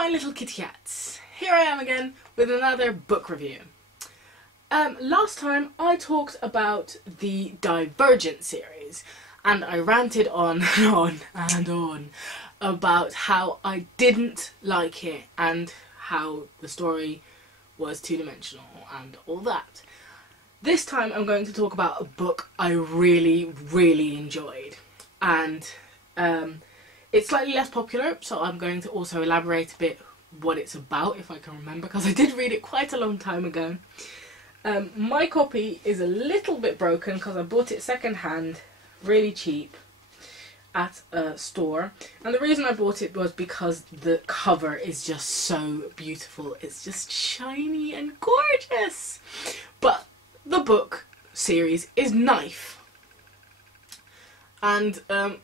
my little kitty cats, here I am again with another book review. Last time I talked about the Divergent series and I ranted on and on and on about how I didn't like it and how the story was two-dimensional and all that. This time I'm going to talk about a book I really enjoyed, and it's slightly less popular, so I'm going to also elaborate a bit what it's about if I can remember, because I did read it quite a long time ago. My copy is a little bit broken because I bought it second-hand, really cheap, at a store, and the reason I bought it was because the cover is just so beautiful. It's just shiny and gorgeous. But the book series is Knife, and I'm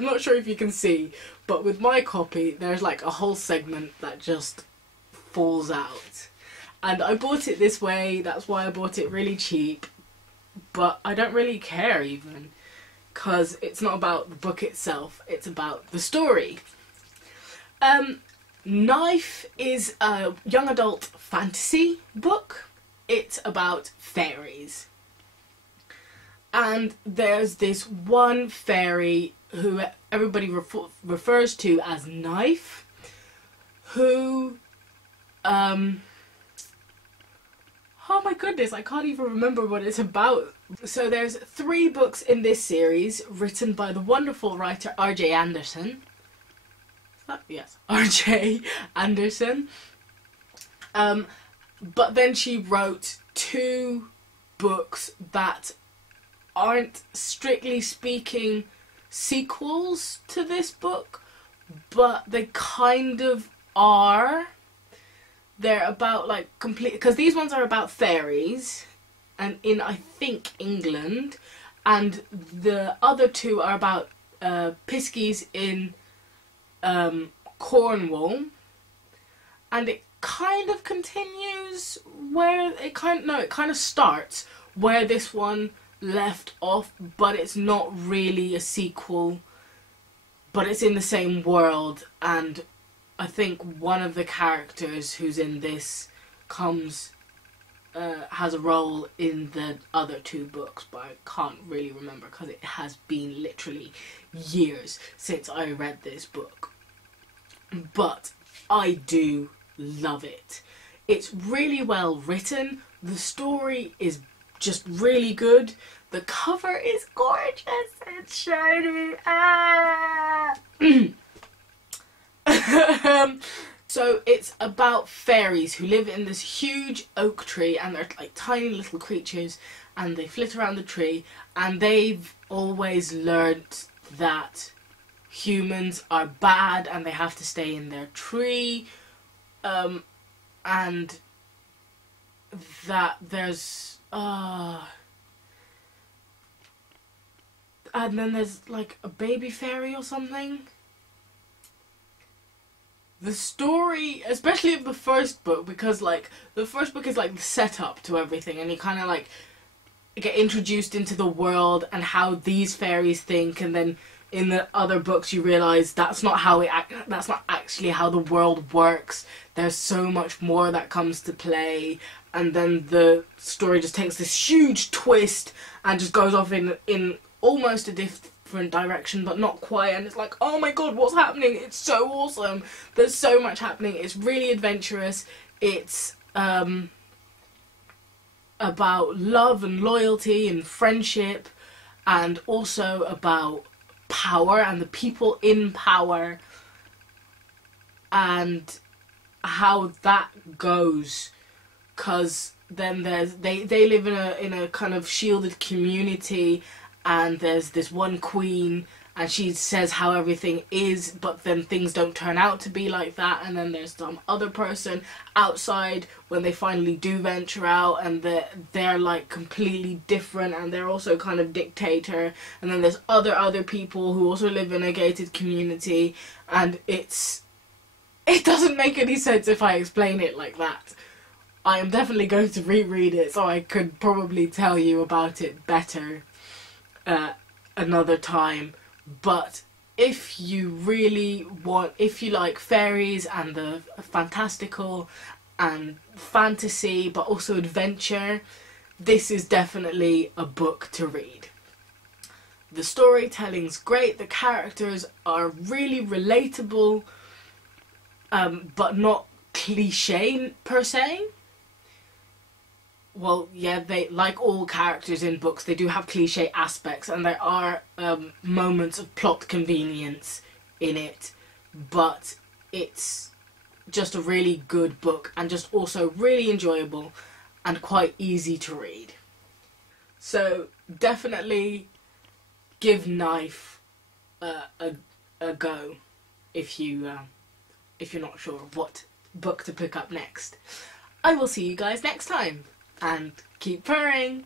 not sure if you can see, but with my copy there's like a whole segment that just falls out, and I bought it this way. That's why I bought it really cheap, but I don't really care even, because it's not about the book itself, it's about the story. Knife is a young adult fantasy book. It's about fairies. And there's this one fairy who everybody refers to as Knife, who, oh my goodness, I can't even remember what it's about. So there's 3 books in this series written by the wonderful writer R.J. Anderson. Yes, R.J. Anderson. But then she wrote 2 books that aren't strictly speaking sequels to this book, but they kind of are. They're about like because these ones are about fairies and in, I think, England, and the other 2 are about piskies in Cornwall, and it kind of continues where it kind of starts where this one left off, but it's not really a sequel, but it's in the same world. And I think one of the characters who's in this has a role in the other 2 books, but I can't really remember because it has been literally years since I read this book. But I do love it. It's really well written. The story is just really good. The cover is gorgeous and shiny. So it's about fairies who live in this huge oak tree, and they're like tiny little creatures, and they flit around the tree, and they've always learnt that humans are bad and they have to stay in their tree, and that there's and then there's like a baby fairy or something. The story, especially of the first book, because like the first book is like the setup to everything, and you kind of like get introduced into the world and how these fairies think, and then in the other books you realise that's not actually how the world works. There's so much more that comes to play, and then the story just takes this huge twist and just goes off in almost a different direction, but not quite, and it's like, oh my god, what's happening? It's so awesome. There's so much happening. It's really adventurous. It's about love and loyalty and friendship, and also about power and the people in power and how that goes, because then they live in a kind of shielded community, and there's this one queen and she says how everything is, but then things don't turn out to be like that, and then there's some other person outside when they finally do venture out, and they're like completely different, and they're also kind of dictator, and then there's other people who also live in a gated community, and it doesn't make any sense if I explain it like that. I am definitely going to reread it so I could probably tell you about it better another time. But if you really want, if you like fairies and the fantastical and fantasy but also adventure, this is definitely a book to read. The storytelling's great, the characters are really relatable, but not cliche per se. Well, yeah, they, like all characters in books, they do have cliche aspects, and there are moments of plot convenience in it, but it's just a really good book, and just also really enjoyable and quite easy to read. So definitely give Knife a go if you're not sure what book to pick up next. I will see you guys next time, and keep purring!